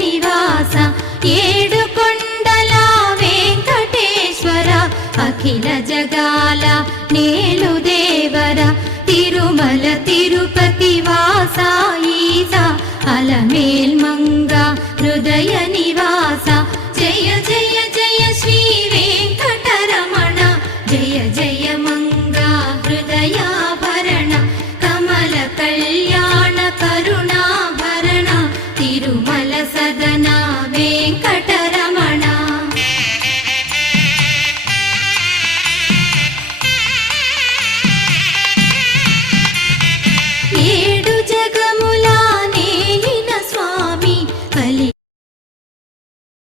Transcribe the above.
నివాస ఏడుకొండల వెంకటేశ్వర అఖిల జగాల నేలు దేవర తిరుమల తిరుపతి వాస ఈస అలమేల్మంగ హృదయ నివాస జయ జయ జయ శ్రీ వెంకటరమణ జయ జయ మంగ హృదయాభరణ కమల కళ్యాణ కరుణాభరణ తిరుమల సదన